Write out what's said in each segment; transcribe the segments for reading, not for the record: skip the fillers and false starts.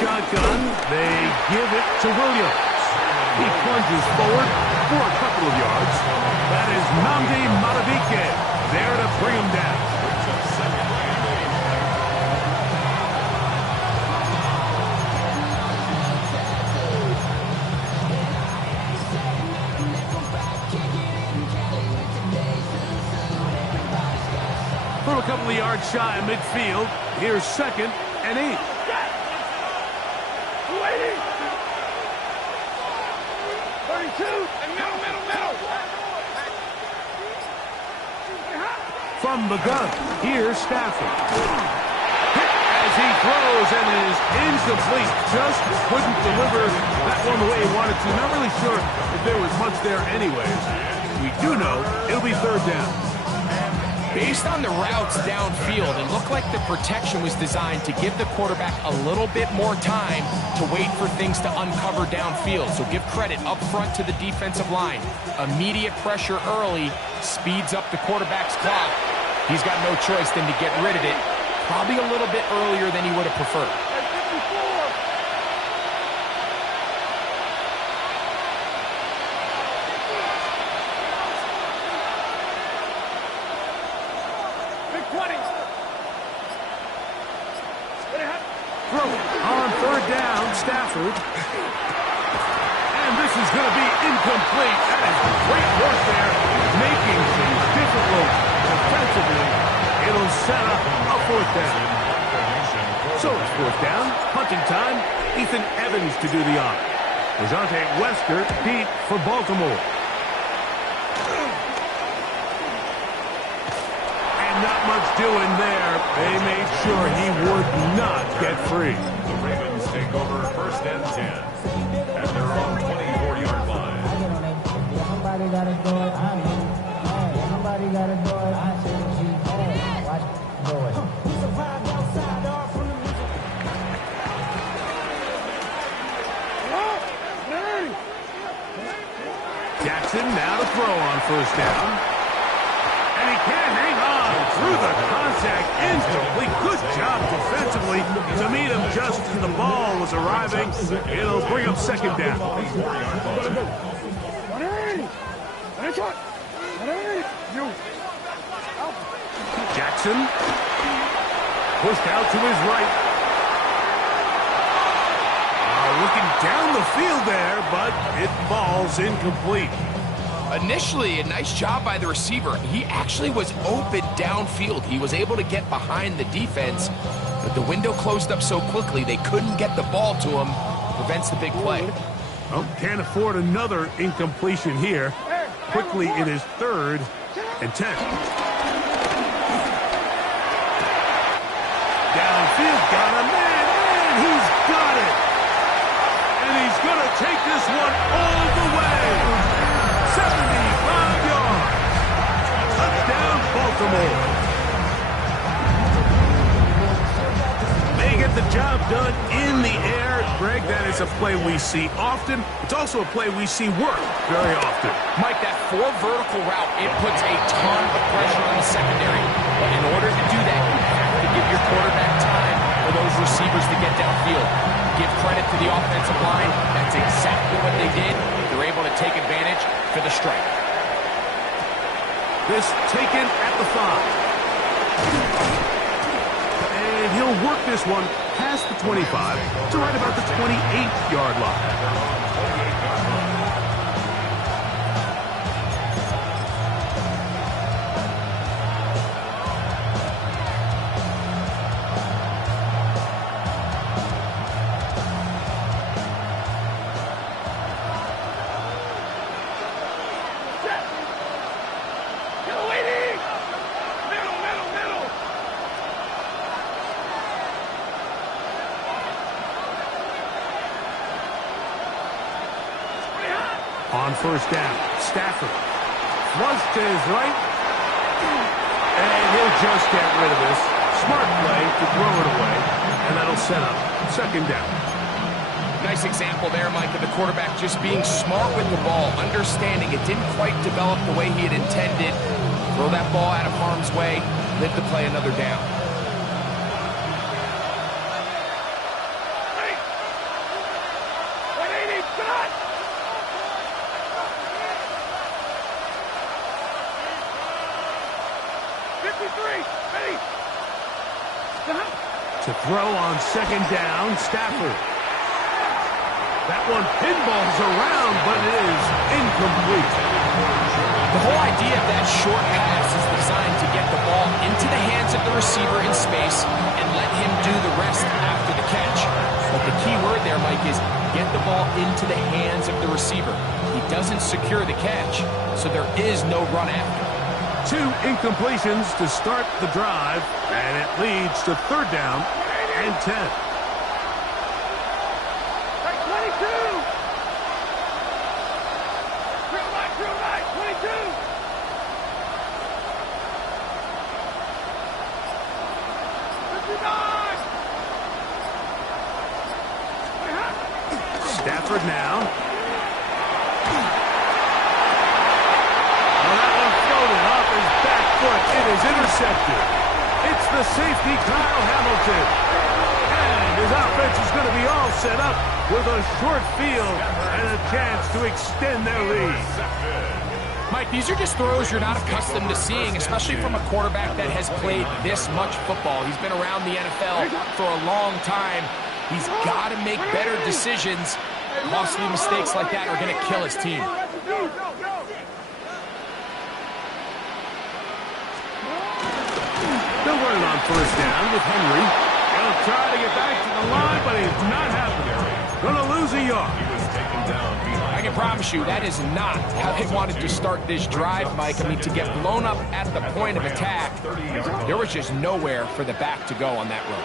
shotgun. They give it to Williams. He plunges forward for a couple of yards. That is Nnamdi Madubuike there to bring him down. From a couple of yards shy of midfield, here's 2nd and 8. From the gun, here's Stafford. Hit as he throws and is incomplete. Just couldn't deliver that one the way he wanted to. Not really sure if there was much there anyways. We do know it'll be 3rd down. Based on the routes downfield, it looked like the protection was designed to give the quarterback a little bit more time to wait for things to uncover downfield. So give credit up front to the defensive line. Immediate pressure early speeds up the quarterback's clock. He's got no choice than to get rid of it, probably a little bit earlier than he would have preferred. On 3rd down, Stafford. And this is going to be incomplete. That is great work there, making things difficult defensively. It'll set up a 4th down. So it's 4th down, punting time. Ethan Evans to do the honor. Rajante Wesker deep for Baltimore. Not much doing there. They made sure he would not get free. The Ravens take over 1st and 10 at their own 24-yard line. Somebody got to do it. I mean, somebody got to do it. I said, watch do it. Jackson now to throw on 1st down. And he can't hang on through the contact. Incomplete. Good job defensively to meet him just as the ball was arriving. It'll bring up 2nd down. Jackson pushed out to his right. Looking down the field there, but it falls incomplete. Initially, a nice job by the receiver. He actually was open downfield. He was able to get behind the defense, but the window closed up so quickly they couldn't get the ball to him. Prevents the big play. Oh, can't afford another incompletion here. Quickly, it is 3rd and 10. Downfield, got a man, and he's got it. And he's going to take this one all the way. 75 yards. Touchdown, Baltimore. They get the job done in the air. Greg, that is a play we see often. It's also a play we see work very often. Mike, that 4 vertical route, it puts a ton of pressure on the secondary. But in order to do that, you have to give your quarterback time for those receivers to get downfield. Give credit to the offensive line. That's exactly what they did. They're able to take advantage for the strike. This taken at the 5. And he'll work this one past the 25 to right about the 28-yard line. On 1st down, Stafford flush to his right, and he'll just get rid of this. Smart play to throw it away, and that'll set up 2nd down. Nice example there, Mike, of the quarterback just being smart with the ball, understanding it didn't quite develop the way he had intended. Throw that ball out of harm's way, live to play another down. To throw on second down, Stafford. That one pinballs around, but it is incomplete. The whole idea of that short pass is designed to get the ball into the hands of the receiver in space and let him do the rest after the catch. But the key word there, Mike, is get the ball into the hands of the receiver. He doesn't secure the catch, so there is no run after. 2 incompletions to start the drive, and it leads to third down and 10. Stafford now. Oh, that one floated off his back foot. It is intercepted. It's the safety, Kyle Hamilton. And his offense is going to be all set up with a short field and a chance to extend their lead. Mike, these are just throws you're not accustomed to seeing, especially from a quarterback that has played this much football. He's been around the NFL for a long time. He's got to make better decisions. Costly mistakes like that are going to kill his team. They'll run it on first down with Henry. He'll try to get back to the line, but he's not having it. Going to lose a yard. I can promise you that is not how they wanted to start this drive, Mike. I mean, to get blown up at the point of attack, there was just nowhere for the back to go on that run.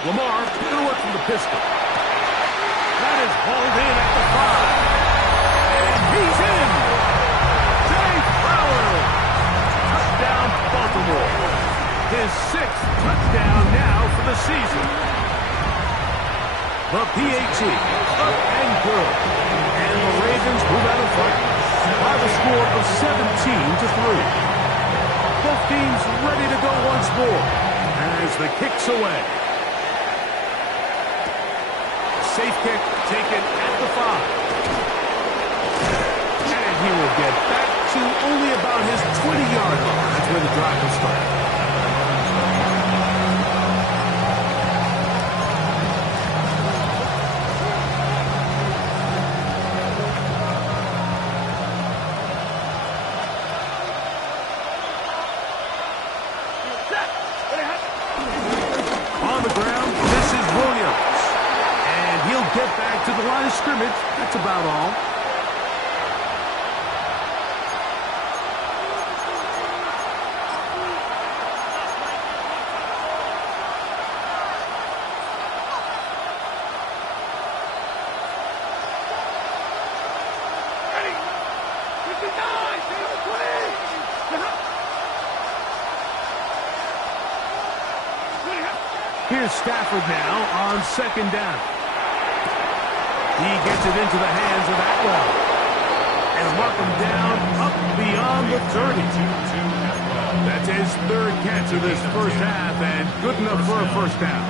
Lamar going to work from the pistol. That is hauled in at the 5. And he's in. Jay Fowler. Touchdown, Baltimore. His 6th touchdown now for the season. The PAT up and good. And the Ravens move out in front by the score of 17-3. Both teams ready to go once more as the kick's away. Safe kick taken at the 5. And he will get back to only about his 20-yard line. That's where the drive will start. On the ground, this is Williams. He'll get back to the line of scrimmage. That's about all. Here's Stafford now on second down. He gets it into the hands of Atwell. And mark him down up beyond the 30. That's his 3rd catch of this first half, and good enough for a first down.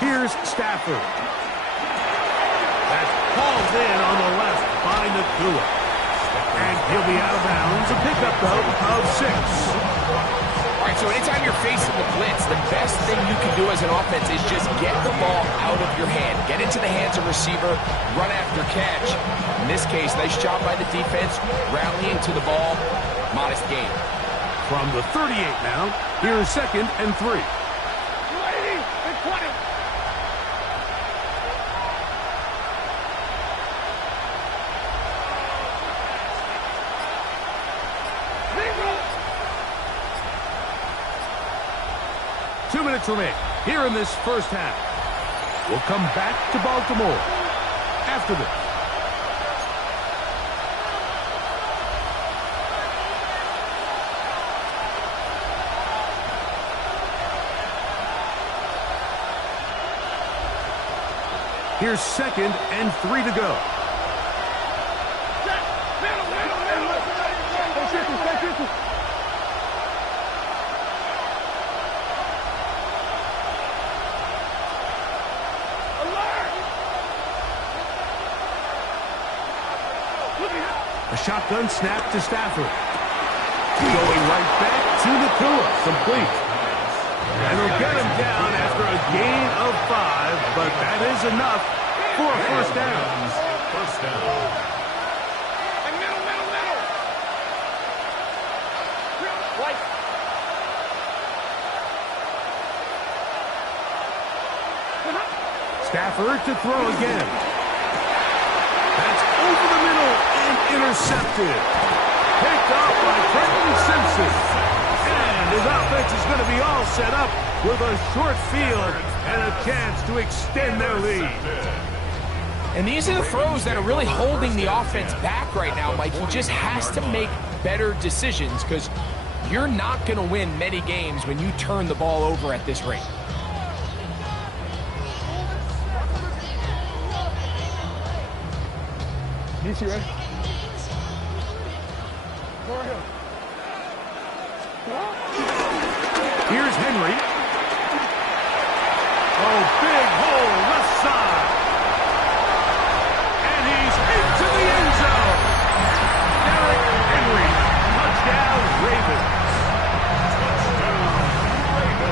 Here's Stafford. That's hauled in on the left by Nakua. And he'll be out of bounds. A pickup, though, of 6. All right, so anytime you're facing the blitz, the best thing you can do as an offense is just get the ball out of your hand. Get into the hands of receiver, run after catch. In this case, nice job by the defense, rallying to the ball. Modest gain. From the 38 now, here's 2nd and 3. Remain here in this first half. We'll come back to Baltimore after this. Here's 2nd and 3 to go. A shotgun snap to Stafford. Going right back to Nakua. Complete. And he'll get him down after a gain of 5, but that is enough for a first down. First down. Stafford to throw again. That's over the middle and intercepted. Picked off by Trenton Simpson. And his offense is going to be all set up with a short field and a chance to extend their lead. And these are the throws that are really holding the offense back right now, Mike. He just has to make better decisions because you're not going to win many games when you turn the ball over at this rate. DC, ready? Here's Henry. Oh, big hole left side. And he's into the end zone. Derrick Henry. Touchdown, Ravens.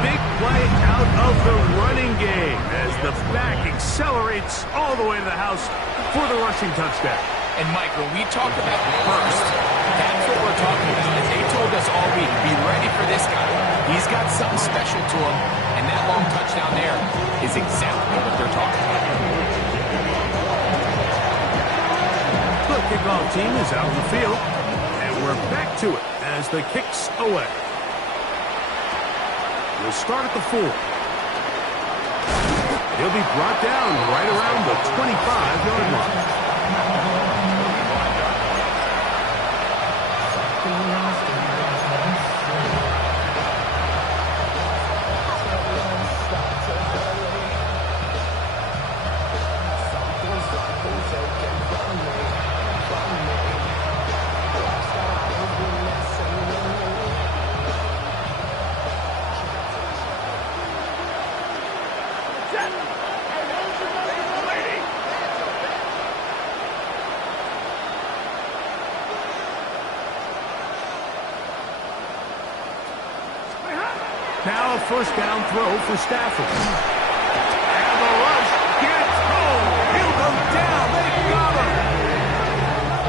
Big play out of the running game as the back accelerates all the way to the house for the rushing touchdown. And, Mike, when we talk about burst, that's what we're talking about. And they told us all week, be ready for this guy. He's got something special to him, and that long touchdown there is exactly what they're talking about. The kickoff team is out on the field, and we're back to it as the kick's away. We'll start at the 4. He'll be brought down right around the 25-yard line. Now a first down throw for Stafford. And the rush gets home. He'll go down. They got him.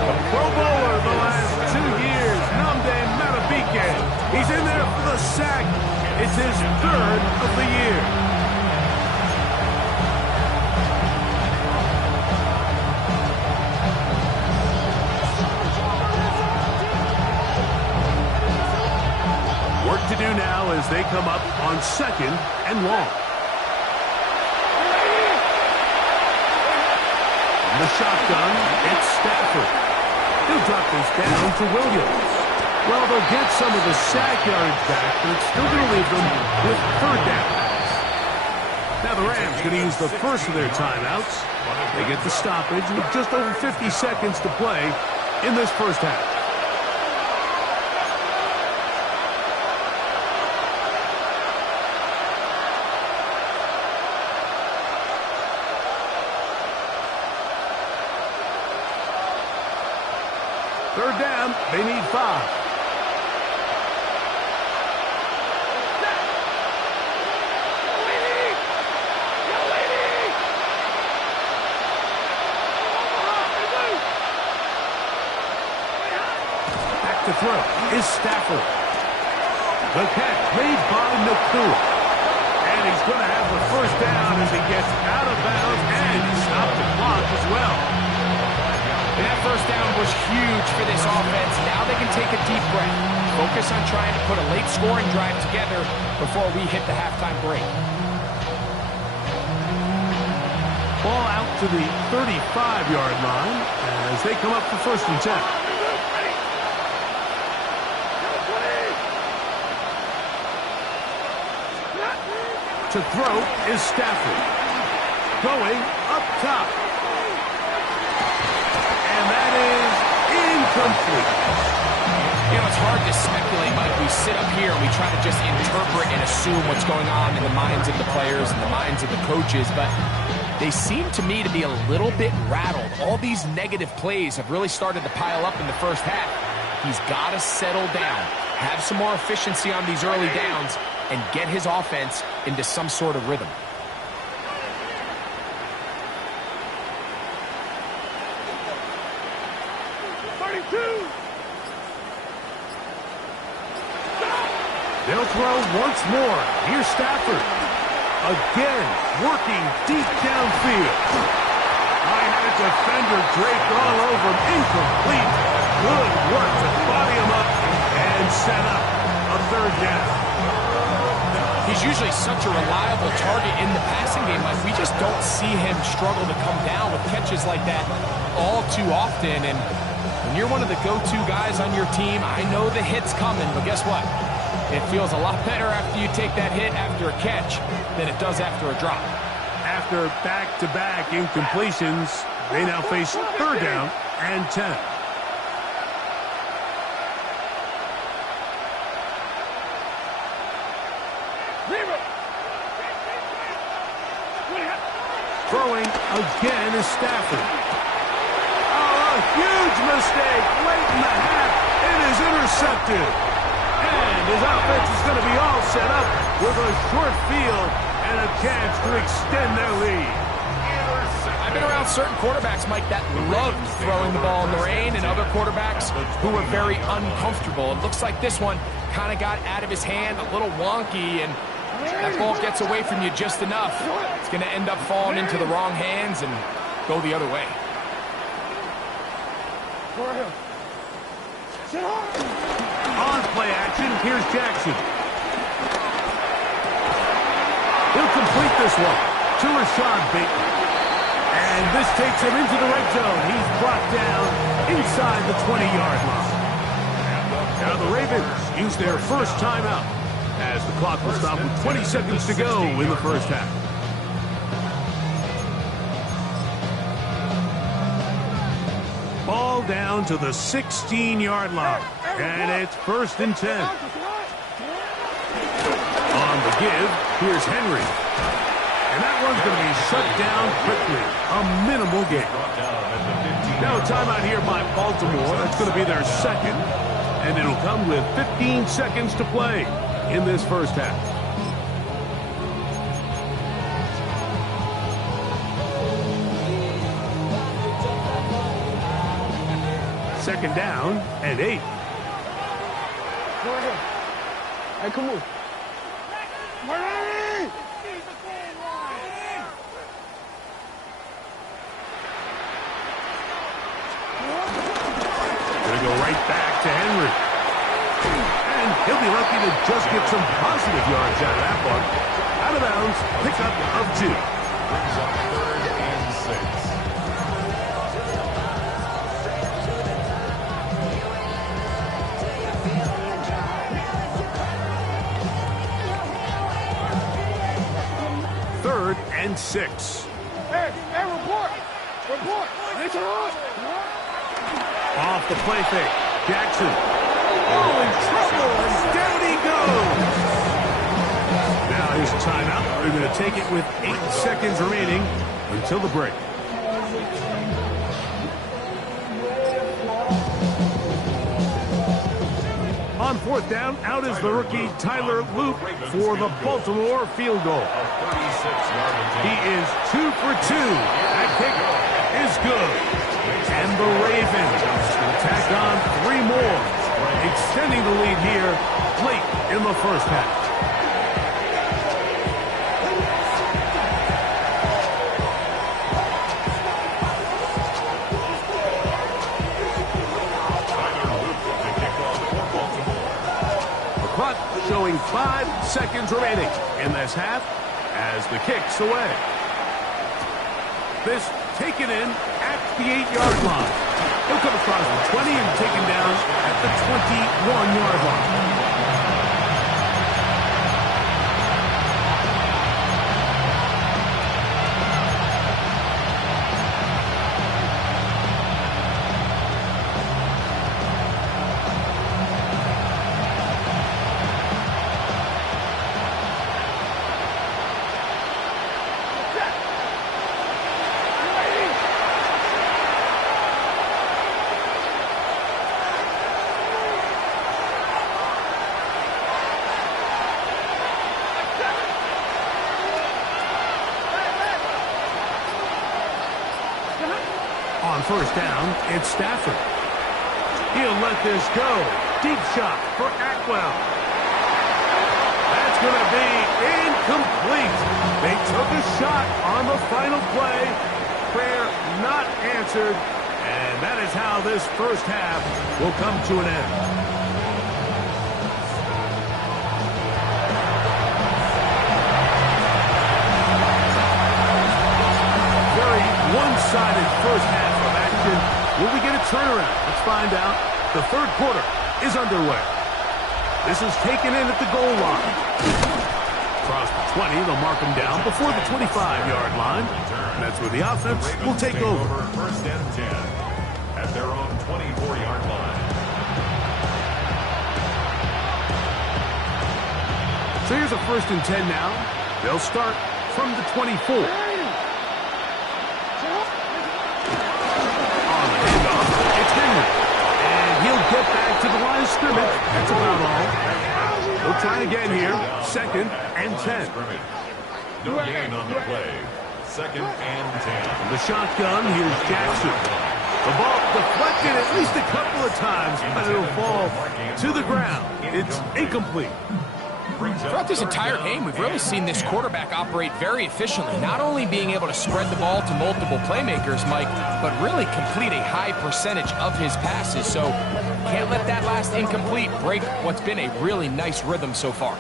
A Pro Bowler the last 2 years, Nnamdi Madubuike. He's in there for the sack. It's his 3rd of the year. To do now as they come up on 2nd and long. From the shotgun, it's Stafford. He'll drop this down to Williams. Well, they'll get some of the sack yards back, but it's still going to leave them with 3rd down. Now the Rams going to use the first of their timeouts. They get the stoppage with just over 50 seconds to play in this first half. Third down, they need 5. Back to throw is Stafford. The catch made by Nakua. And he's going to have the first down as he gets out of bounds and stop the clock as well. That first down was huge for this offense. Now they can take a deep breath. Focus on trying to put a late scoring drive together before we hit the halftime break. Ball out to the 35-yard line as they come up for 1st and 10. To throw is Stafford. Going up top. And that is incomplete. You know, it's hard to speculate, Mike. We sit up here and we try to just interpret and assume what's going on in the minds of the players and the minds of the coaches, but they seem to me to be a little bit rattled. All these negative plays have really started to pile up in the first half. He's got to settle down, have some more efficiency on these early downs, and get his offense into some sort of rhythm. They'll throw once more. Here's Stafford. Again, working deep downfield. I had a defender draped all over him. Incomplete. Good work to body him up and set up a third down. He's usually such a reliable target in the passing game. Like, we just don't see him struggle to come down with catches like that all too often. And when you're one of the go-to guys on your team, I know the hit's coming, but guess what? It feels a lot better after you take that hit after a catch than it does after a drop. After back-to-back incompletions, they now face third down and 10. Throwing again is Stafford. Oh, a huge mistake late in the half. It is intercepted. And his offense is going to be all set up with a short field and a chance to extend their lead. I've been around certain quarterbacks, Mike, that loved throwing the ball in the rain, and other quarterbacks who were very uncomfortable. It looks like this one kind of got out of his hand, a little wonky, and that ball gets away from you just enough. It's going to end up falling into the wrong hands and go the other way. On play action, here's Jackson. He'll complete this one to Rashad Bateman. And this takes him into the red zone. He's brought down inside the 20-yard line. Now the Ravens use their first timeout as the clock will stop with 20 seconds to go in the first half. Ball down to the 16-yard line. And it's 1st and 10. On the give, here's Henry. And that one's going to be shut down quickly. A minimal gain. Now a timeout here by Baltimore. That's going to be their second. And it'll come with 15 seconds to play in this first half. Second down and 8. Go ahead. Hey, come on. Gonna go right back to Henry. And he'll be lucky to just get some positive yards out of that one. Out of bounds, pickup of 2. Brings up 3rd and 6. Third and 6. Hey, report. Report. Off the play fake. Jackson. Oh, in trouble, and down he goes. Now here's a timeout. They're going to take it with 8 seconds remaining until the break. On 4th down, out is the rookie Tyler Luke for the Baltimore field goal. He is 2 for 2. That kick is good. And the Ravens will tack on 3 more, extending the lead here late in the first half. Showing 5 seconds remaining in this half as the kick's away. This taken in at the 8-yard line. He'll come across the 20 and taken down at the 21-yard line. On first down, it's Stafford. He'll let this go. Deep shot for Atwell. That's going to be incomplete. They took a shot on the final play. Prayer not answered. And that is how this first half will come to an end. Very one-sided first half of action. Will we get a turnaround? Let's find out. The third quarter is underway. This is taken in at the goal line. Across the 20, they'll mark him down before the 25-yard line. And that's where the offense will take over. First and 10 at their own 24-yard line. So here's a first and 10 now. They'll start from the 24. He'll get back to the line of scrimmage. That's about all. We'll try again here. Second and 10. No gain on the play. Second and 10. The shotgun, here's Jackson. The ball deflected at least a couple of times, but it'll fall to the ground. It's incomplete. Throughout this entire game, we've really seen this quarterback operate very efficiently, not only being able to spread the ball to multiple playmakers, Mike, but really complete a high percentage of his passes. So can't let that last incomplete break what's been a really nice rhythm so far.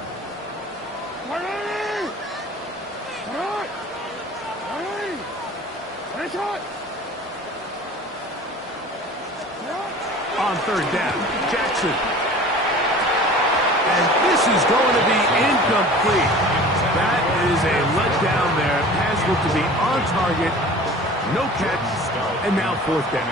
On third down, Jackson. And this is going to be incomplete. That is a letdown there. Pass looked to be on target. No catch. And now fourth down.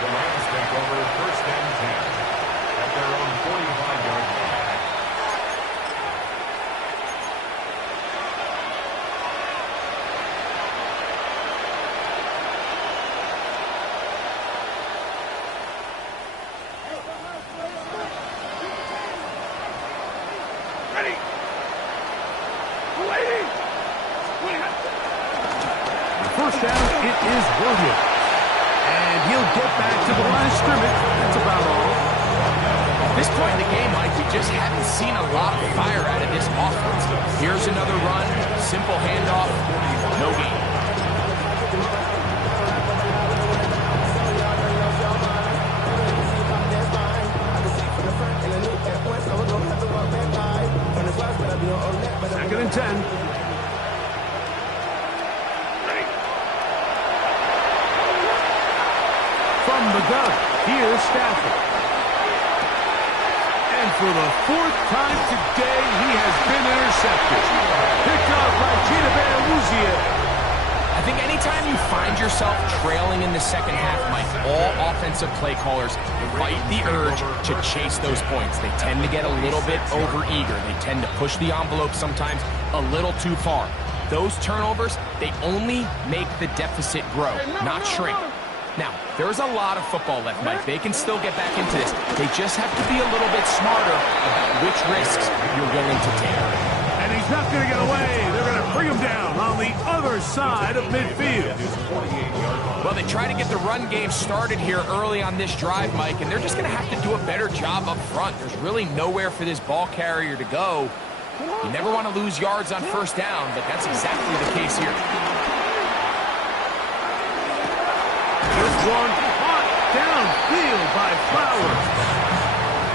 The Rams take over first and 10 at their own 45-yard line. First down, it is Williams. And he'll get back to the line of scrimmage. That's about all. At this point in the game, Mike, we just haven't seen a lot of fire out of this offense. Here's another run, simple handoff, no gain. Second and 10. From the gun, here's Stafford. And for the fourth time today, he has been intercepted. Picked up by Gina Bear-Luzier. I think anytime you find yourself trailing in the second half, Mike, all offensive play callers fight the urge to chase those points. They tend to get a little bit overeager. They tend to push the envelope sometimes a little too far. Those turnovers, they only make the deficit grow, not shrink. Now, there's a lot of football left, Mike. They can still get back into this. They just have to be a little bit smarter about which risks you're willing to take. And he's not going to get away. They're going to bring him down on the other side of midfield. Well, they try to get the run game started here early on this drive, Mike, and they're just going to have to do a better job up front. There's really nowhere for this ball carrier to go. You never want to lose yards on first down, but that's exactly the case here. This one caught downfield by Flowers.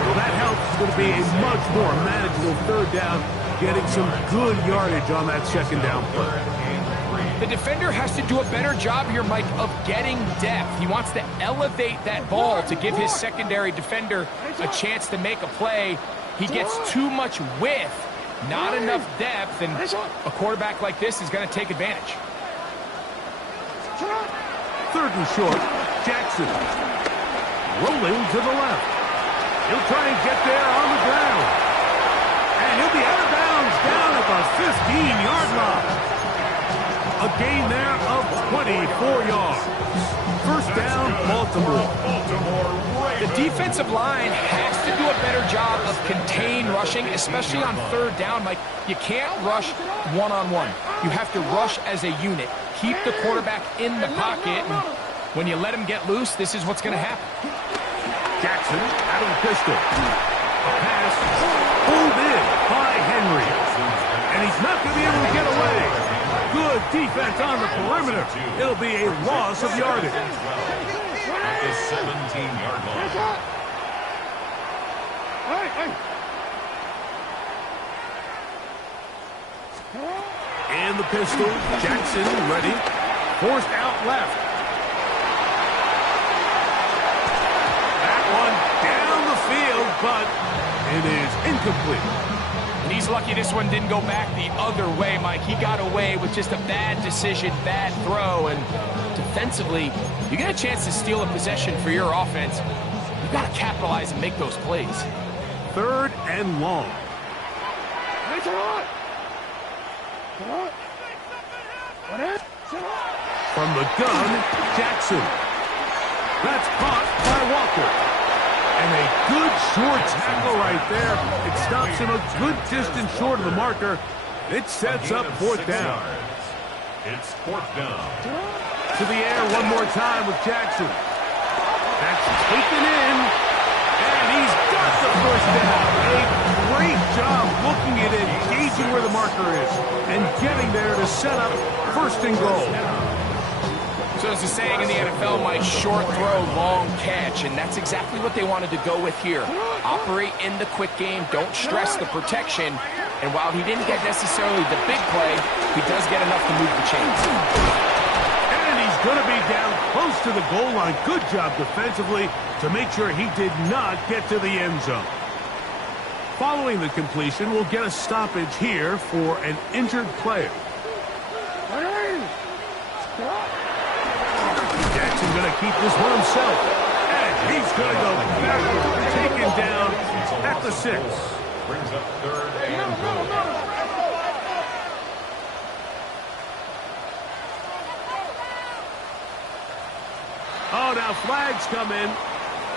Well, that helps. It's going to be a much more manageable third down, getting some good yardage on that second down play. The defender has to do a better job here, Mike, of getting depth. He wants to elevate that ball to give his secondary defender a chance to make a play. He gets too much width, not enough depth, and a quarterback like this is going to take advantage. Third and short, Jackson rolling to the left. He'll try and get there on the ground. And he'll be out of bounds down at the 15-yard line. A gain there of 24 yards. First down, Baltimore. Baltimore The defensive line has to do a better job of contained rushing, especially on third down. Mike, you can't rush one-on-one. You have to rush as a unit. Keep the quarterback in the pocket. And when you let him get loose, this is what's going to happen. Jackson out of the pistol. A pass pulled in by Henry. And he's not going to be able to get away. Good defense on the perimeter. It'll be a loss of yardage. At the 17-yard line. In the pistol, Jackson ready. Forced out left. That one down the field, but it is incomplete. And he's lucky this one didn't go back the other way, Mike. He got away with just a bad decision, bad throw, and defensively, you get a chance to steal a possession for your offense. You've got to capitalize and make those plays. 3rd and long. From the gun, Jackson. That's caught by Walker. And a good short tackle right there. It stops him a good distance short of the marker. It sets up 4th down. It's 4th down. To the air one more time with Jackson. That's taken in. And he's got the 1st down. A great job looking at it, gauging where the marker is, and getting there to set up 1st and goal. So as the saying in the NFL, Mike, short throw, long catch, and that's exactly what they wanted to go with here. Operate in the quick game, don't stress the protection, and while he didn't get necessarily the big play, he does get enough to move the chains. And he's going to be down close to the goal line. Good job defensively to make sure he did not get to the end zone. Following the completion, we'll get a stoppage here for an injured player. Jackson going to keep this one himself. And he's going to go back, taken down at the 6. Brings up 3rd and goal. Oh, now flags come in.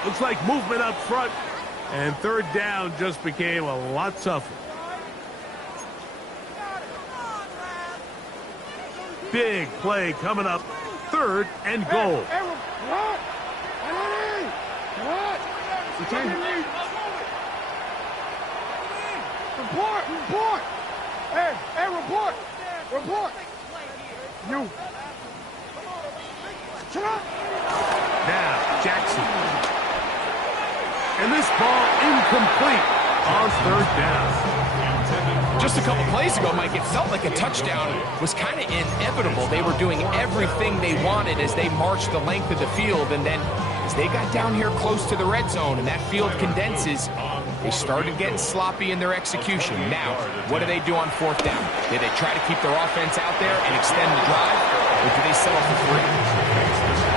Looks like movement up front. And 3rd down just became a lot tougher. Big play coming up. 3rd and goal. Report! Hey, report! You. Now, Jackson. And this ball incomplete on 3rd down. Just a couple plays ago, Mike, it felt like a touchdown was kind of inevitable. They were doing everything they wanted as they marched the length of the field, and then as they got down here close to the red zone and that field condenses, they started getting sloppy in their execution. Now, what do they do on 4th down? Do they try to keep their offense out there and extend the drive, or do they settle for 3?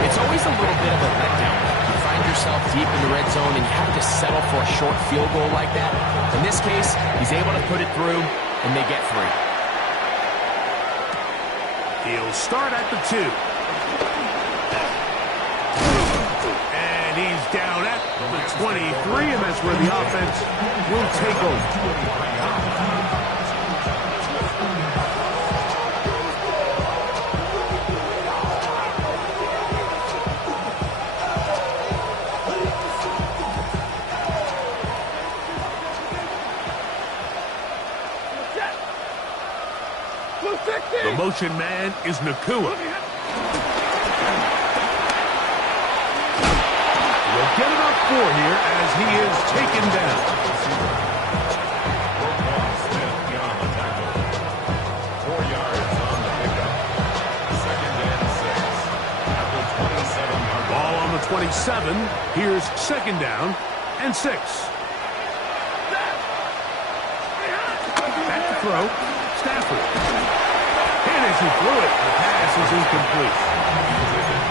It's always a little bit of a letdown. You find yourself deep in the red zone and you have to settle for a short field goal like that. In this case, he's able to put it through, and they get 3. He'll start at the 2. And he's down at the 23, and that's where the offense will take over. The motion man is Nakua. We'll get it up 4 here as he is taken down. On the tackle. 4 yards on the pickup. 2nd and 6. At the 27-yard line. Ball on the 27. Here's 2nd down and 6. Back to throw. Stafford. And as he threw it, the pass is incomplete.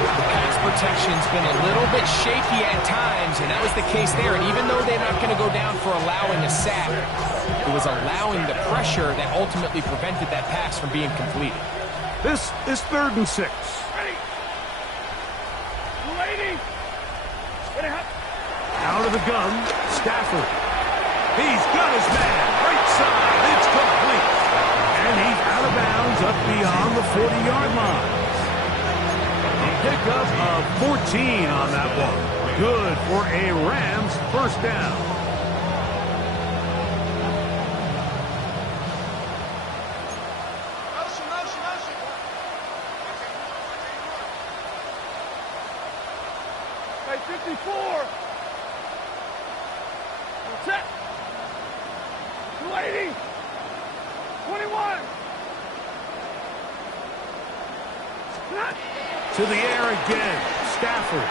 The pass protection's been a little bit shaky at times, and that was the case there. And even though they're not going to go down for allowing a sack, it was allowing the pressure that ultimately prevented that pass from being completed. This is 3rd and 6. Lady! Out of the gun, Stafford. He's got his man. Right side. It's complete. And he's out of bounds up beyond the 40-yard line. A pickup of 14 on that one. Good for a Rams first down. Hey, 54. Set. 280. 21. To the air again. Stafford.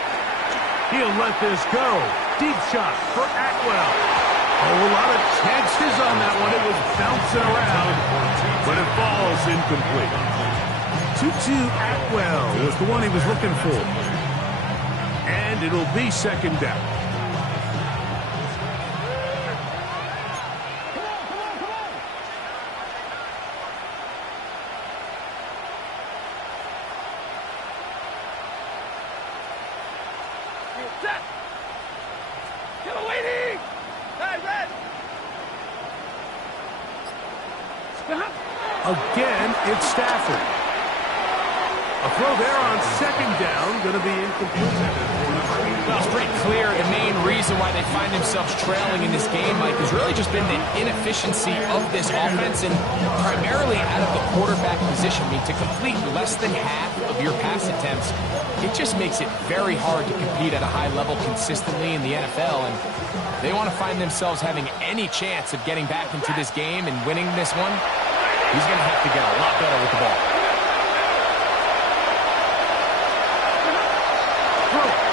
He'll let this go. Deep shot for Atwell. Oh, a lot of chances on that one. It was bouncing around, but it falls incomplete. Tutu Atwell was the one he was looking for. And it'll be second down. Set. Get a waiting. Hey, red. Stop. Again, it's Stafford. A throw there on second down, going to be incomplete. Well, it's pretty clear the main reason why they find themselves trailing in this game, Mike, has really just been the inefficiency of this offense and primarily out of the quarterback position. I mean, to complete less than half of your pass attempts, it just makes it very hard to compete at a high level consistently in the NFL. And they want to find themselves having any chance of getting back into this game and winning this one. He's going to have to get a lot better with the ball.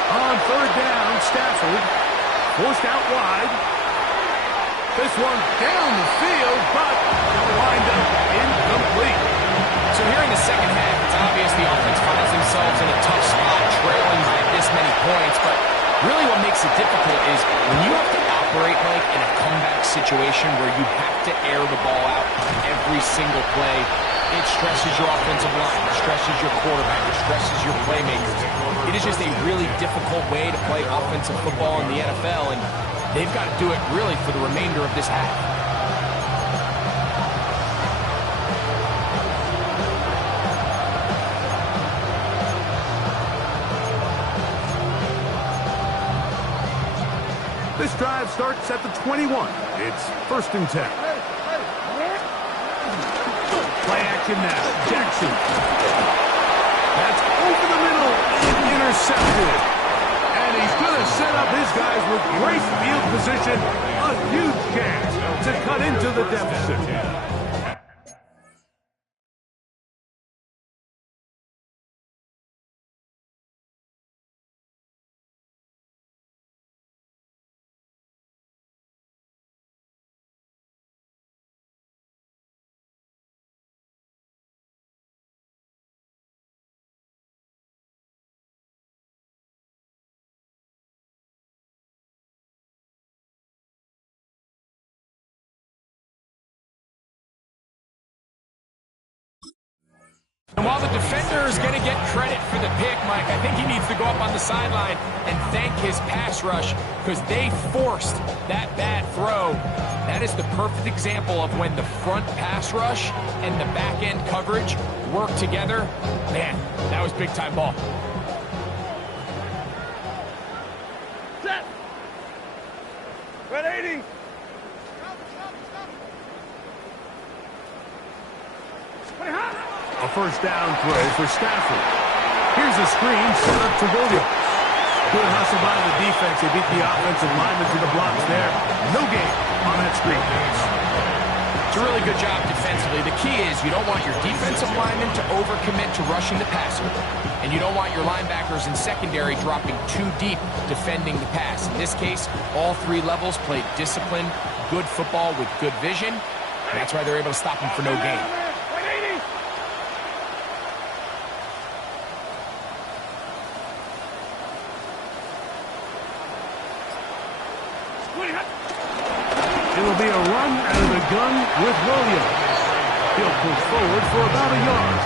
On third down, Stafford forced out wide. This one down the field, but it'll wind up incomplete. So here in the second half, it's obvious the offense finds themselves in a tough spot, trailing by this many points. But really what makes it difficult is when you have to operate, Mike, in a comeback situation where you have to air the ball out every single play, it stresses your offensive line, it stresses your quarterback, it stresses your playmakers. It is just a really difficult way to play offensive football in the NFL, and they've got to do it really for the remainder of this half. This drive starts at the 21. It's first and 10. Play action now. Jackson. That's over the middle and intercepted. And he's going to set up his guys with great field position. A huge chance to cut into the deficit. And while the defender is going to get credit for the pick, Mike, I think he needs to go up on the sideline and thank his pass rush because they forced that bad throw. That is the perfect example of when the front pass rush and the back end coverage work together. Man, that was big time ball. Set. Red 80. A first down throw for Stafford. Here's a screen set up to Williams. Good hustle by the defense. They beat the offensive lineman to the blocks there. No gain on that screen pass. It's a really good job defensively. The key is you don't want your defensive linemen to overcommit to rushing the passer. And you don't want your linebackers in secondary dropping too deep defending the pass. In this case, all three levels played disciplined, good football with good vision. And that's why they're able to stop him for no gain. It'll be a run out of the gun with Williams. He'll push forward for about a yard.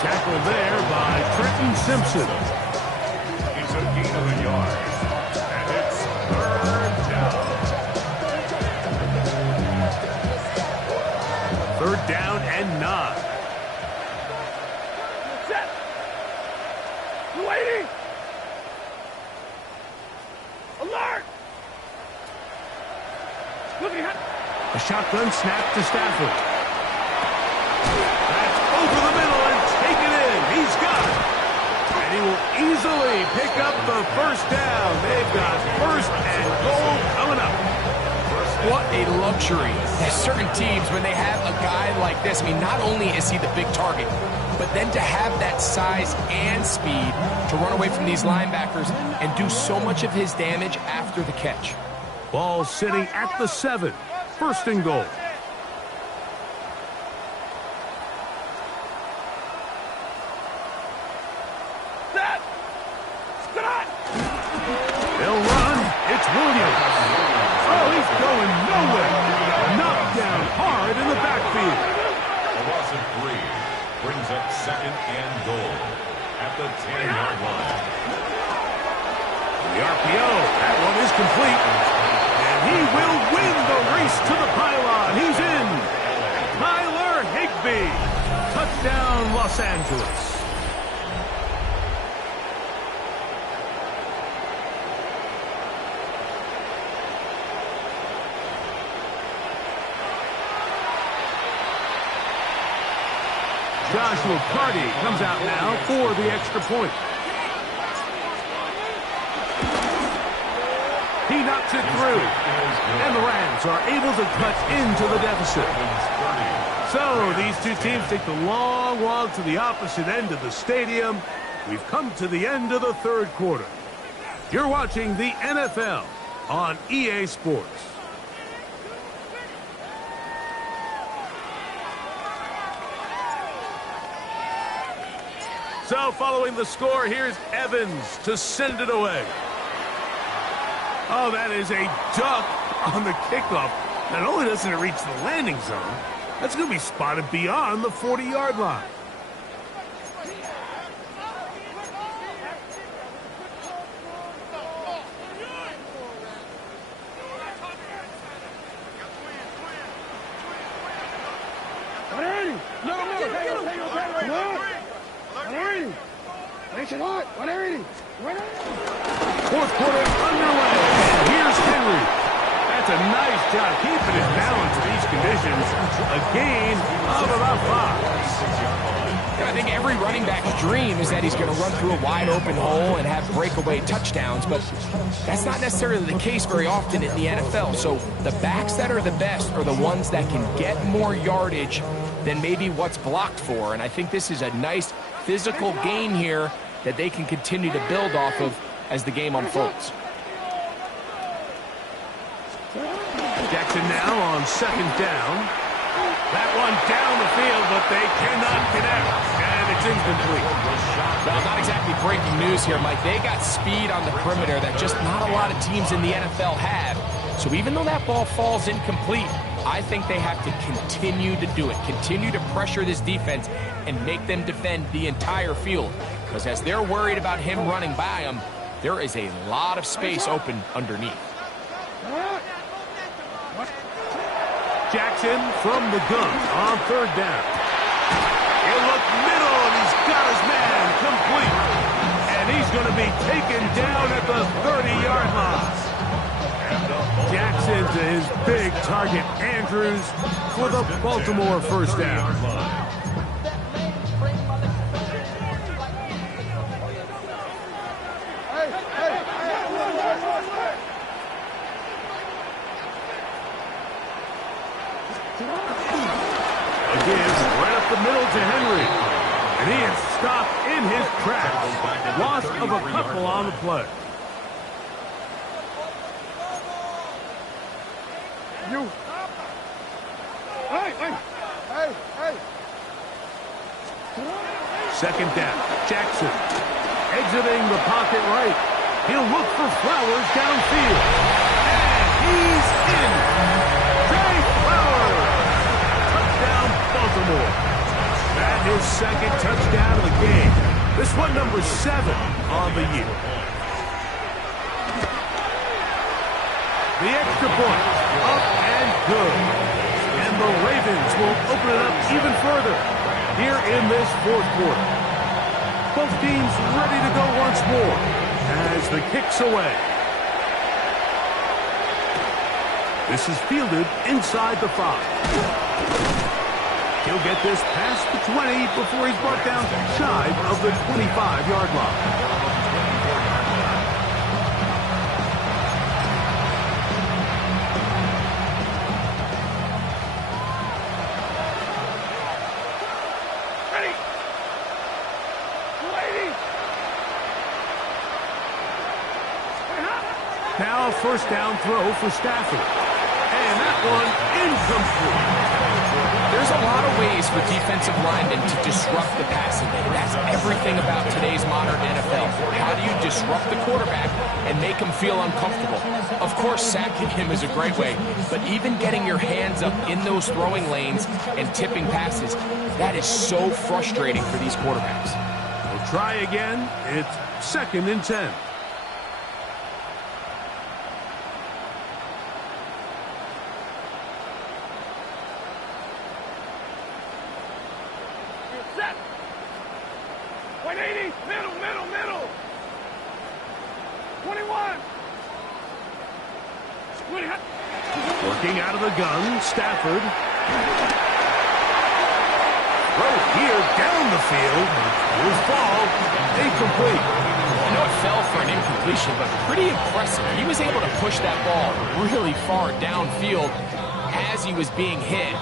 Tackled there by Trenton Simpson. He's a gain of a yard. And it's third Third down and 9. Set. You waiting? Alert! Looking at. A shotgun snap to Stafford. That's over the middle and taken in. He's got it. And he will easily pick up the first down. They've got first and goal coming up. What a luxury. There's certain teams, when they have a guy like this, I mean, not only is he the big target, but then to have that size and speed to run away from these linebackers and do so much of his damage after the catch. Ball sitting at the 7. First and goal. Set. Stop. They'll run. It's Williams. Oh, he's going nowhere. Knocked down hard in the backfield. A loss of 3 brings up second and goal at the 10-yard line. The RPO. That one is complete. And he will win the race to the pylon. He's in. Tyler Higbee. Touchdown, Los Angeles. Joshua Carty comes out now for the extra point. He knocks it through. And the Rams are able to cut into the deficit. So these two teams take the long walk to the opposite end of the stadium. We've come to the end of the third quarter. You're watching the NFL on EA Sports. So following the score, here's Evans to send it away. Oh, that is a duck on the kickoff. Not only doesn't it reach the landing zone, that's going to be spotted beyond the 40-yard line. Fourth quarter underway. And here's Henry. That's a nice job keeping his balance in these conditions. A gain of about 5. I think every running back's dream is that he's going to run through a wide open hole and have breakaway touchdowns, but that's not necessarily the case very often in the NFL. So the backs that are the best are the ones that can get more yardage than maybe what's blocked for. And I think this is a nice physical gain here that they can continue to build off of as the game unfolds. Jackson now on second down. That one down the field, but they cannot connect. And it's incomplete. Well, not exactly breaking news here, Mike. They got speed on the perimeter that just not a lot of teams in the NFL have. So even though that ball falls incomplete, I think they have to continue to do it. Continue to pressure this defense and make them defend the entire field. Because as they're worried about him running by them, there is a lot of space open underneath. Jackson from the gun on third down. He'll look middle, and he's got his man complete. And he's going to be taken down at the 30-yard line. Jackson to his big target, Andrews, for the Baltimore first down. Again, right up the middle to Henry. And he is stopped in his tracks. Loss of a couple on the play. You. Hey. Second down. Jackson exiting the pocket right. He'll look for Flowers downfield. And he's in. Jay Flowers. Touchdown, Baltimore. And his second touchdown of the game. This one number 7 on the year. The extra point. Up and good. And the Ravens will open it up even further here in this fourth quarter. Both teams ready to go once more as the kick's away. This is fielded inside the 5. He'll get this past the 20 before he's brought down shy of the 25-yard line. Now a first down throw for Stafford. And that one incomplete. There's a lot of ways for defensive linemen to disrupt the passing game. That's everything about today's modern NFL. How do you disrupt the quarterback and make him feel uncomfortable? Of course, sacking him is a great way, but even getting your hands up in those throwing lanes and tipping passes, that is so frustrating for these quarterbacks. We'll try again. It's 2nd and 10. Set. 180. Middle, middle, middle. 21. Working out of the gun, Stafford. Throw here down the field. His fall, incomplete. I know it fell for an incompletion, but pretty impressive. He was able to push that ball really far downfield as he was being hit.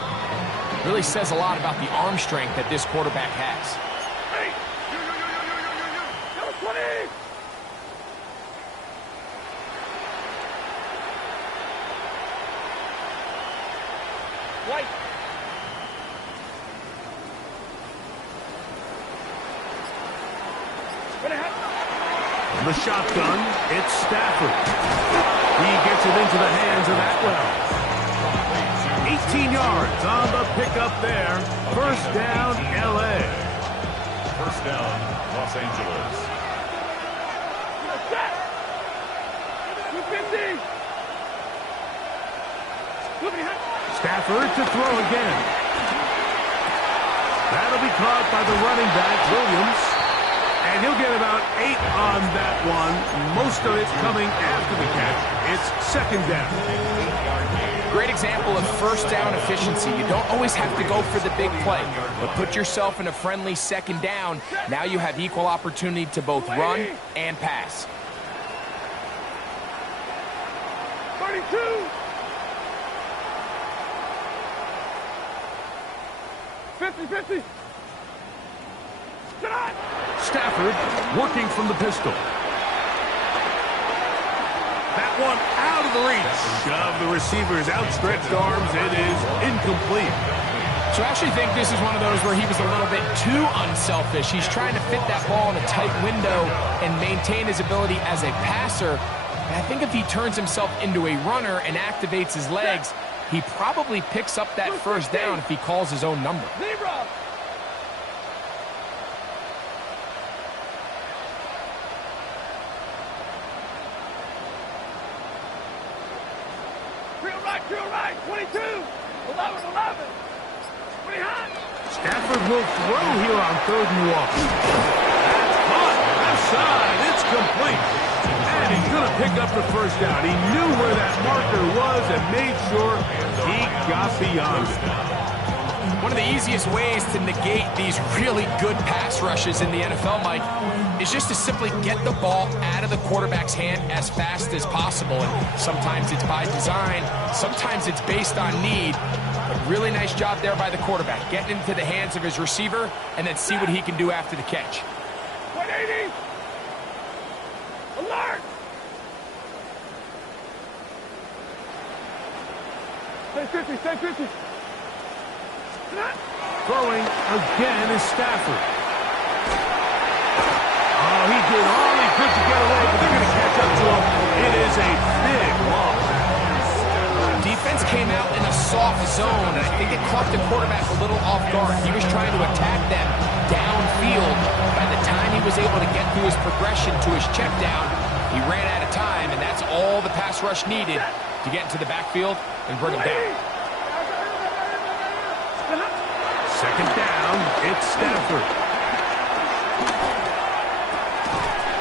Really says a lot about the arm strength that this quarterback has. Hey! Number 20! White. From the shotgun, it's Stafford. He gets it into the hands of Atwell. 18 yards on the pickup there. First down, L.A. First down, Los Angeles. 250. Stafford to throw again. That'll be caught by the running back, Williams. And he'll get about 8 on that one. Most of it coming after the catch. It's 2nd down. Great example of first down efficiency. You don't always have to go for the big play, but put yourself in a friendly 2nd down. Now you have equal opportunity to both run and pass. 32. 50-50. Stafford working from the pistol. That one out of the reach of the receiver's outstretched arms. It is incomplete. So I actually think this is one of those where he was a little bit too unselfish. He's trying to fit that ball in a tight window and maintain his ability as a passer. And I think if he turns himself into a runner and activates his legs, he probably picks up that first down if he calls his own number. Zebra. Drill right, 22, 11, 11. Pretty hot. Stafford will throw here on 3rd and long. That's caught. Left side. It's complete. And he's going to pick up the first down. He knew where that marker was and made sure he got beyond it. One of the easiest ways to negate these really good pass rushes in the NFL, Mike, is just to simply get the ball out of the quarterback's hand as fast as possible. And sometimes it's by design, sometimes it's based on need. But really nice job there by the quarterback, getting into the hands of his receiver and then see what he can do after the catch. 180. Alert. Stay 50. Throwing again is Stafford. Oh, he did all he could to get away, but they're going to catch up to him. It is a big loss. Defense came out in a soft zone, and I think it caught the quarterback a little off guard. He was trying to attack them downfield. By the time he was able to get through his progression to his check down, he ran out of time, and that's all the pass rush needed to get into the backfield and bring him down. It's Stafford.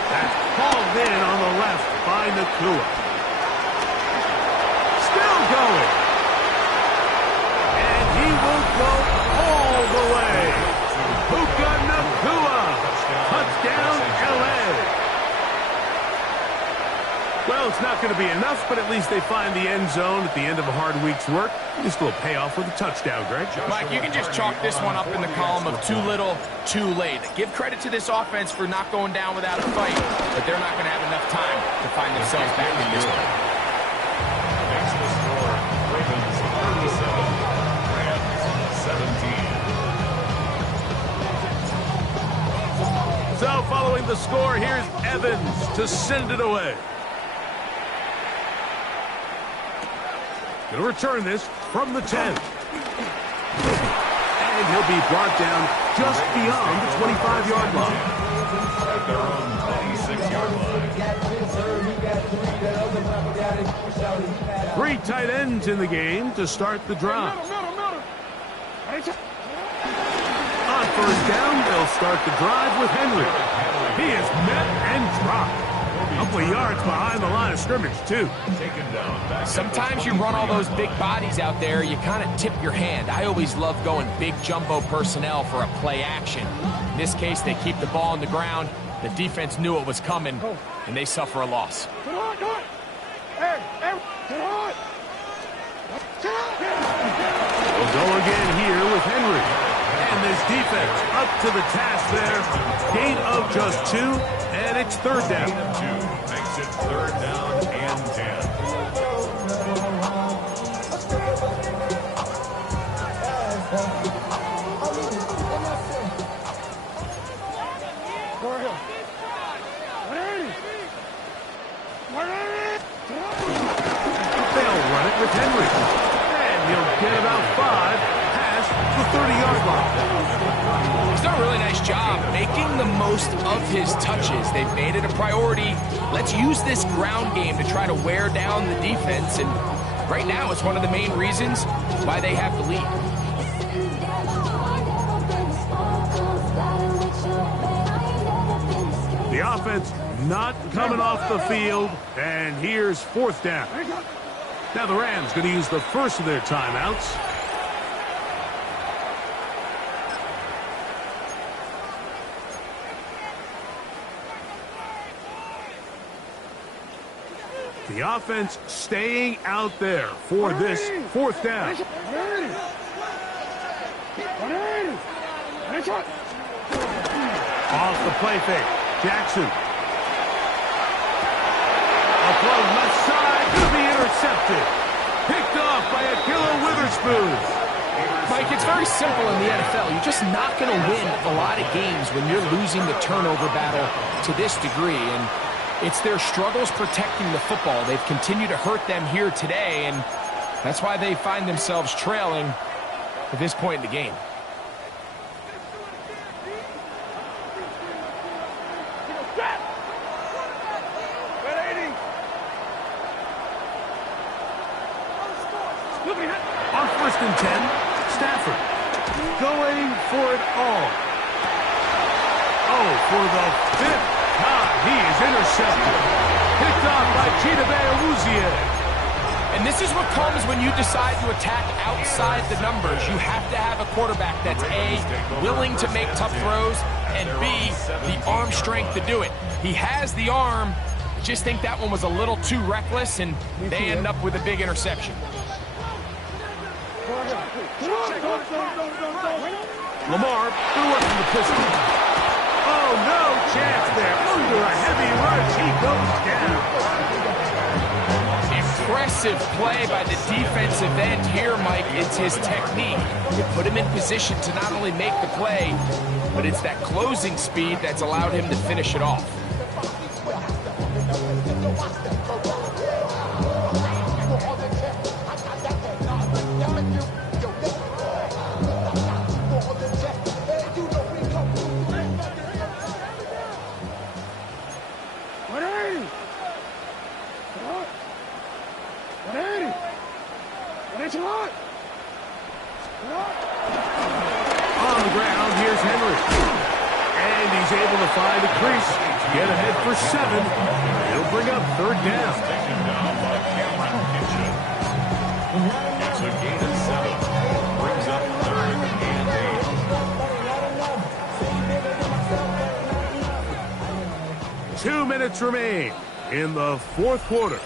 That's hauled in on the left by Nakua. Still going. And he will go all the way. Puka Nakua. Touchdown, L.A. Well, it's not going to be enough, but at least they find the end zone at the end of a hard week's work. This will pay off with a touchdown, Greg. Mike, you can just chalk this one up in the column of too little, too late. Give credit to this offense for not going down without a fight, but they're not going to have enough time to find themselves back in this one. Makes the score Ravens 37, Rams 17. So following the score, here's Evans to send it away. Going to return this from the 10. And he'll be brought down just beyond the 25-yard line. At their own 26-yard line. 3 tight ends in the game to start the drive. On first down, they'll start the drive with Henry. He is met and dropped. A couple of yards behind the line of scrimmage, too. Sometimes you run all those big bodies out there, you kind of tip your hand. I always love going big jumbo personnel for a play action. In this case, they keep the ball on the ground. The defense knew it was coming, and they suffer a loss. We'll go again here with Henry. And this defense up to the task there. Gain of just 2, and it's third down. Gain of 2 makes it third down and 10. They'll run it with Henry. And he'll get about 5 past the 30-yard line. He's done a really nice job making the most of his touches. They've made it a priority. Let's use this ground game to try to wear down the defense. And right now, it's one of the main reasons why they have the lead. The offense not coming off the field. And here's fourth down. Now the Rams going to use the first of their timeouts. The offense staying out there for this fourth down. Off the play fake. Jackson. A throw left side to be intercepted. Picked off by Akilla Witherspoon. Mike, it's very simple in the NFL. You're just not going to win a lot of games when you're losing the turnover battle to this degree. And it's their struggles protecting the football. They've continued to hurt them here today, and that's why they find themselves trailing at this point in the game. On first and 10, Stafford going for it all. Oh, for the 5th time, he is intercepted. Picked off by Chidobe Awuzie. And this is what comes when you decide to attack outside the numbers. You have to have a quarterback that's A, willing to make tough throws, and B, the arm strength to do it. He has the arm. I just think that one was a little too reckless, and they end up with a big interception. Lamar threw it from the pistol. Oh, no chance there. Under a heavy rush, he goes down. Impressive play by the defensive end here, Mike. It's his technique. You put him in position to not only make the play, but it's that closing speed that's allowed him to finish it off. On the ground, here's Henry. And he's able to find a crease. Get ahead for 7. It'll bring up 3rd down. Taken down by Cameron Kitchen. It's a gain of 7. Brings up 3rd and 8. 2 minutes remain in the 4th quarter.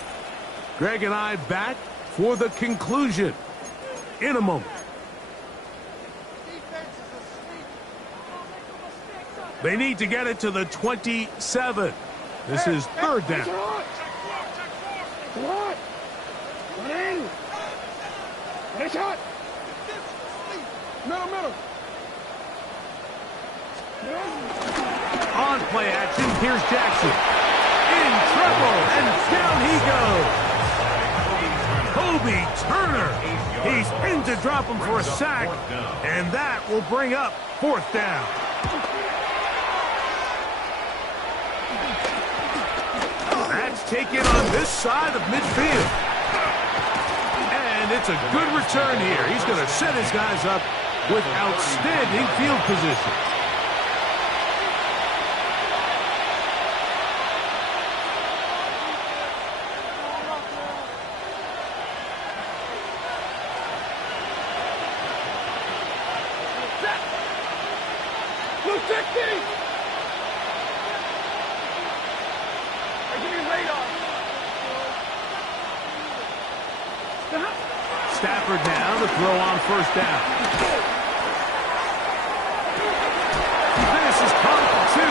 Greg and I back for the conclusion in a moment. They need to get it to the 27. This is 3rd down. On play action, here's Jackson. In trouble, and down he goes. Kobe Turner. He's in to drop him for a sack, and that will bring up 4th down. That's taken on this side of midfield. And it's a good return here. He's going to set his guys up with outstanding field position. Stafford now to throw on 1st down. This is caught for 2.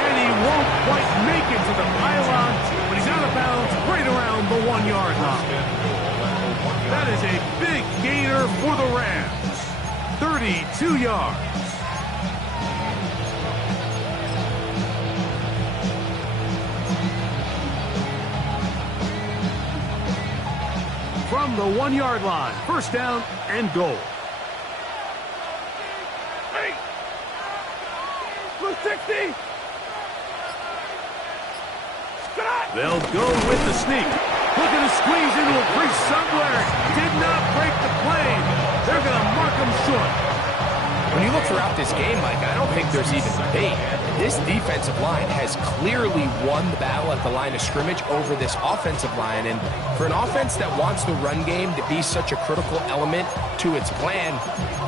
And he won't quite make it to the pylon, but he's out of bounds right around the 1-yard line. That is a big gainer for the Rams. 32 yards. From the 1-yard line, 1st down and goal. Hey! Blue 60! They'll go with the sneak. Looking to squeeze into a crease somewhere. Did not break the plane. They're going to mark him short. When you look throughout this game, Mike, I don't think there's even debate. This defensive line has clearly won the battle at the line of scrimmage over this offensive line. And for an offense that wants the run game to be such a critical element to its plan,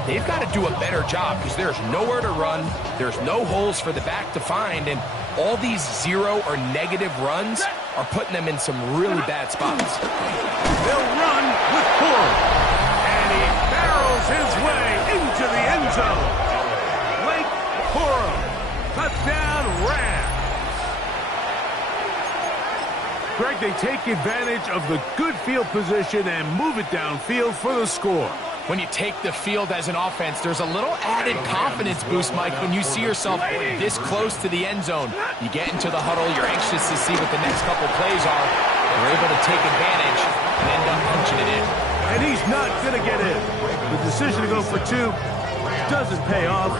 they've got to do a better job because there's nowhere to run. There's no holes for the back to find. And all these 0 or negative runs are putting them in some really bad spots. They'll run with Corey. And he barrels his way into the end zone. Blake Corum. Touchdown, Rams. Greg, they take advantage of the good field position and move it downfield for the score. When you take the field as an offense, there's a little added confidence boost, Mike, when you see yourself this close to the end zone. You get into the huddle, you're anxious to see what the next couple plays are. You're able to take advantage and end up punching it in. And he's not going to get in. The decision to go for 2 doesn't pay off.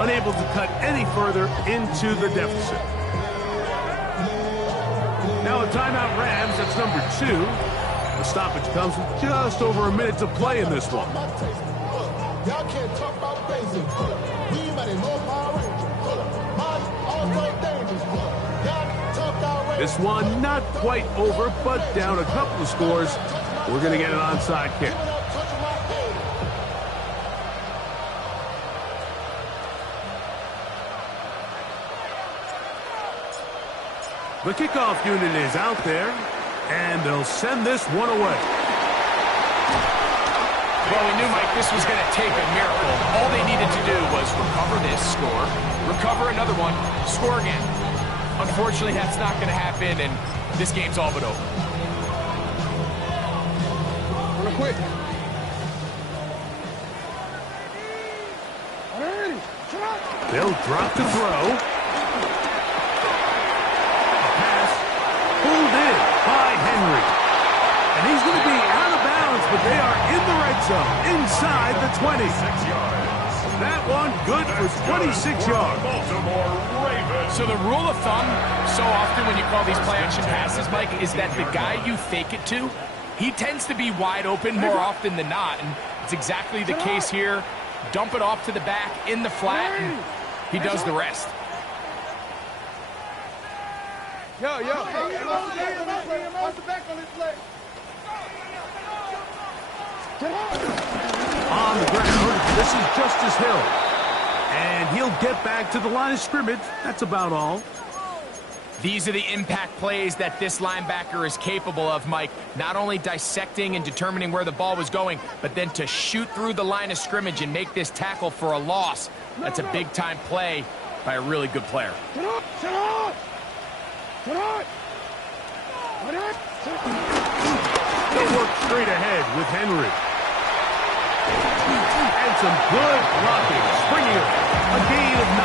Unable to cut any further into the deficit. Now a timeout Rams, that's number 2. The stoppage comes with just over a minute to play in this one. Y'all can't talk about basic. We mighty more Power Rangers. This one not quite over, but down a couple of scores. We're going to get an onside kick. The kickoff unit is out there, and they'll send this one away. Well, we knew, Mike, this was going to take a miracle. All they needed to do was recover this, score, recover another one, score again. Unfortunately, that's not going to happen, and this game's all but over. Real quick. They'll drop to throw. Pulled in by Henry. And he's going to be out of bounds, but they are in the red zone, inside the 20. 6 yards. That one good for 26 yards. Baltimore Ravens. So the rule of thumb, so often when you call these play-action passes, Mike, is that the guy you fake it to, he tends to be wide open more often than not. And it's exactly the case here. dump it off to the back in the flat, and he does the rest. Yo. Watch the back on this play. On the ground, this is Justice Hill. And he'll get back to the line of scrimmage. That's about all. These are the impact plays that this linebacker is capable of, Mike. Not only dissecting and determining where the ball was going, but then to shoot through the line of scrimmage and make this tackle for a loss. That's a big-time play by a really good player. They'll work straight ahead with Henry. And some good blocking. Springer, a gain of 9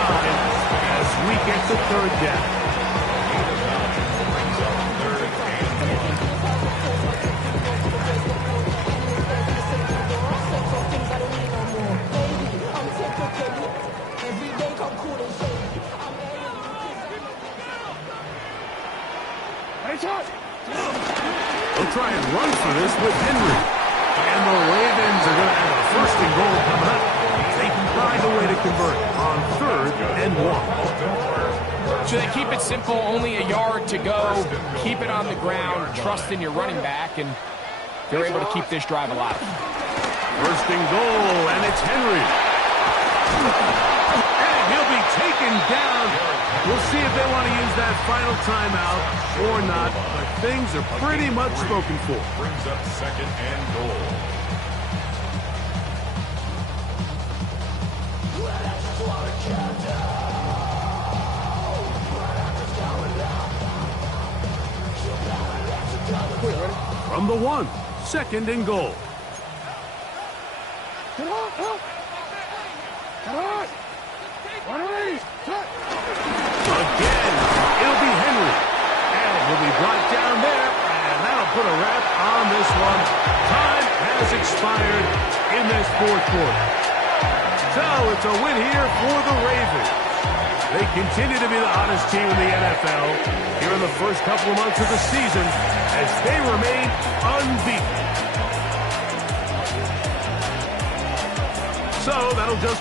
as we get to third down. They'll try and run for this with Henry. And the Ravens are going to have a first and goal coming up. They can find a way to convert on 3rd and 1. So they keep it simple, only a yard to go. Keep it on the ground, trust in your running back, and they're able to keep this drive alive. First and goal, and it's Henry. And he'll be taken down. We'll see if they want to use that final timeout or not, but things are pretty much spoken for. Brings up 2nd and goal. From the 1, 2nd and goal. Again, it'll be Henry. And he'll be brought down there, and that'll put a wrap on this one. Time has expired in this 4th quarter. So it's a win here for the Ravens. They continue to be the hottest team in the NFL here in the first couple of months of the season as they remain unbeaten. So that'll just